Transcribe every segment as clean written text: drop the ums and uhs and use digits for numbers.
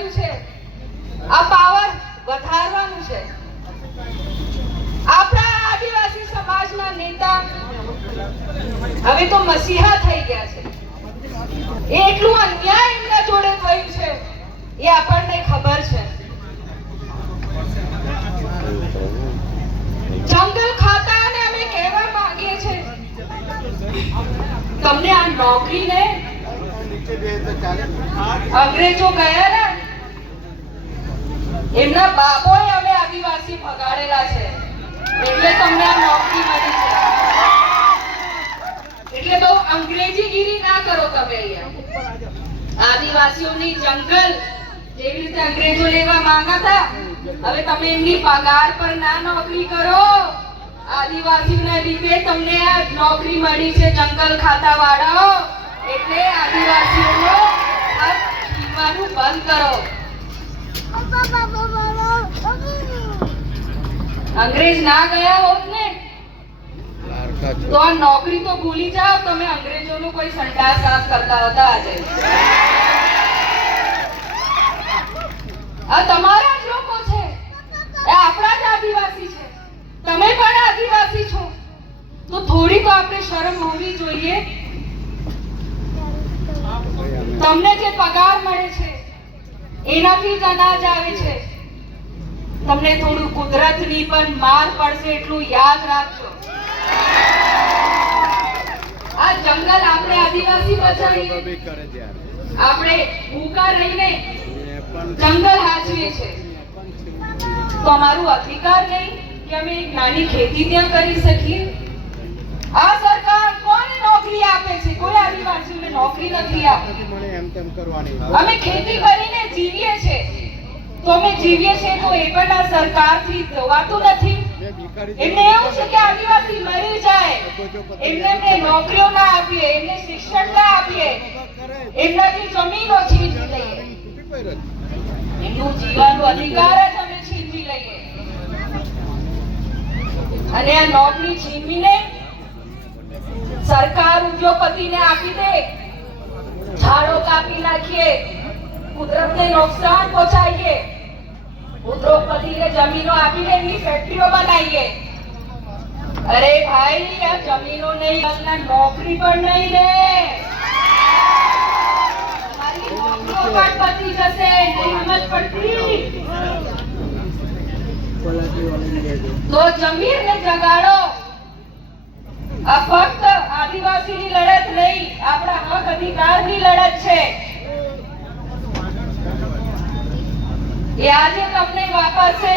ગયું છે, આ પાવર વધારવાનું છે. આપણા આદિવાસી સમાજના નેતા હવે તો મસીહા થઈ ગયા છે. એટલું અન્યાય એમના જોડે થયું છે એ આપણને ખબર છે. જંગલ ખાતાને અમે કહેવા માંગીએ છીએ, તમને આ નોકરીને અંગ્રેજો ગયા ને, એમના બાપોએ અમે આદિવાસી ભગાડેલા છે એટલે તમને આ નોકરી મળી છે. એટલે બહુ અંગ્રેજીગીરી ના કરો તમે. અહીંયા આદિવાસીઓની જંગલ જેવી રીતે અંગ્રેજો લેવા માંગતા, હવે તમે એમની પગાર પર ના નોકરી કરો. આદિવાસીઓના લીધે તમને આ નોકરી મળી છે જંગલ ખાતા વાળાઓ, એટલે આદિવાસીઓનો આ છીનવાનું બંધ કરો. અંગ્રેજ ના ગયા હોત ને તો આ નોકરી તો ભૂલી જાઓ. તમે અંગ્રેજોનું કોઈ સંડાસ સાફ કરતા હતા. આજે આ તમારા જ લોકો છે, એ આપણા જ આદિવાસી છે. તમે પણ આદિવાસી છો તો થોડી તો આપણે શરમ હોવી જોઈએ. તમને જે પગાર મળે છે એનાથી જ અનાજ આવે છે. તમને થોડું કુદરતની પણ માર પડશે એટલું યાદ રાખજો. આ જંગલ આપણે આદિવાસી બચાવીએ, આપણે ભૂખા રહીને જંગલ હાચવીએ છે તો અમારું અધિકાર નહીં કે અમે એક નાની ખેતી ત્યાં કરી શકીએ? આ સરકાર કોને નોકરી આપે છે? કોઈ આદિવાસીઓને નોકરી નથી આપતી. અમે ખેતી કરીને જીવીએ છે તો અમે જીવીએ છે તો એ પણ આ સરકારથી જોવાતું નથી. એમને એવું છે કે આદિવાસી મરી જાય, એમને નોકરીઓ ના આપીએ, એમને શિક્ષણ ના આપીએ, એમનાથી જમીનો છીનવી લઈએ, એમનું જીવવાનો અધિકાર જ અમે છીનવી લઈએ. અને આ નોકરી છીનવીને સરકાર ઉદ્યોગપતિને આપી દે, ઝાડો કાપી નાખીએ, કુદરતને નુકસાન પહોંચાડીએ, ઉદ્યોગપતિને જમીનો આપીને એમની ફેક્ટરીઓ બનાવીએ. અરે ભાઈ, આ જમીનો નહીં, નોકરી પણ નહીં રે. તમારી નોકરીઓ પણ પતી જશે. નહીં સમજ પડતી તો જમીનને જગાડો. આ ફક્ત આદિવાસીની લડત નહીં, આપણા હક અધિકારની લડત છે. એ આજે તમને વાપરશે,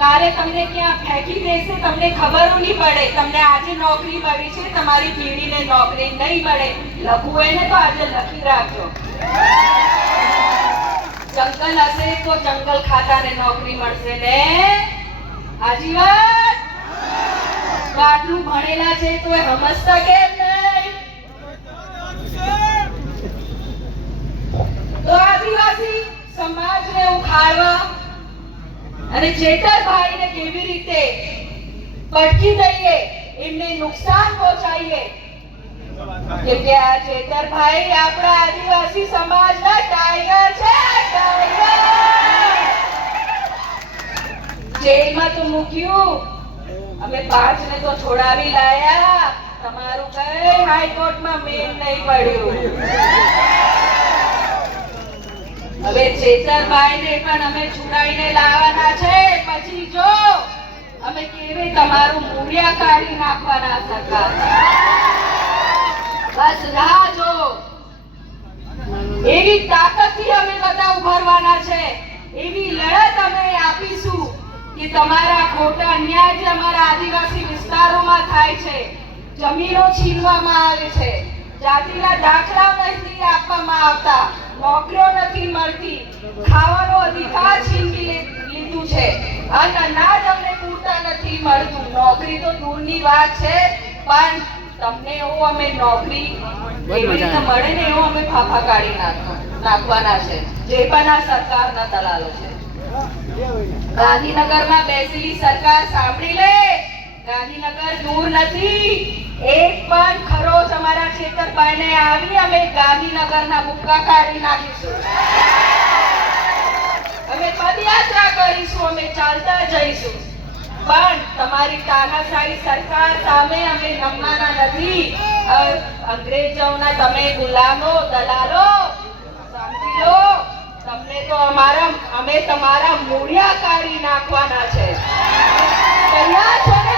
કાલે તમને ક્યાં ફેંકી દેશે તમને ખબર નહીં પડે. તમને આજે નોકરી મળી છે, તમારી પેઢીને નોકરી નહીં મળે. લખવું હોય ને તો આજે લખી રાખજો. જંગલ હશે તો જંગલ ખાતાને નોકરી મળશે ને આજીવન. આટલું ભણેલા છે તો એ સમજતા કેમ નહીં? તો આદિવાસી સમાજને ઉખાડવા અને ચેતરભાઈને કેવી રીતે પટકી દઈએ, એમને નુકસાન પહોંચાડીએ. કેમ કે આ ચેતરભાઈ આપણા આદિવાસી સમાજના ટાઈગર છે. જેલમાં તો મૂક્યું, અમે 5 ને તો છોડાવી લાયા. તમારું કઈ હાઈકોર્ટમાં મેલ નહીં પડ્યું. હવે ચેતરભાઈને પણ અમે છોડાવીને લાવવાના છે. પછી જો અમે કેવી તમારું મૂળિયા કાઢી નાખવાના સરકાર. બસ રાહ જો. એવી તાકાતથી અમે બધા ઉભરવાના છે, એવી લડત અમે આપીશું કે તમારા ખોટા ન્યાય જે અમારા આદિવાસી વિસ્તારોમાં થાય છે, જમીનો છીનવામાં આવે છે, જાતિના દાખલા નથી આપવામાં આવતા, નોકરીઓ નથી મળતી, ખાવાનો અધિકાર છીનવી લીધું છે, અનાજ અમને પૂરતા નથી મળતું. નોકરી તો દૂરની વાત છે, પણ તમને એવું અમે નોકરી એવી રીતે મળે ને એવું અમે ફાફા કાઢી નાખવાના છે, જે પણ આ સરકારના દલાલો છે. ગાંધીનગરમાં બેસેલી સરકાર સાંભળી લે, ગાંધીનગર દૂર નથી. એક પણ ખરોચ અમારા ચેતરભાઈને આવી અમે ગાંધીનગરના મુક્કા કાઢી નાખીશું. અમે પદયાત્રા કરીશું, અમે ચાલતા જઈશું, પણ તમારી તાનાશાહી સરકાર સામે અમે નમવાના નથી. અંગ્રેજોના તમે ગુલામો, દલાલો, સમજી લો, તમને તો અમે તમારા મૂળિયા કાઢી નાખવાના છે. તૈયાર છો ને?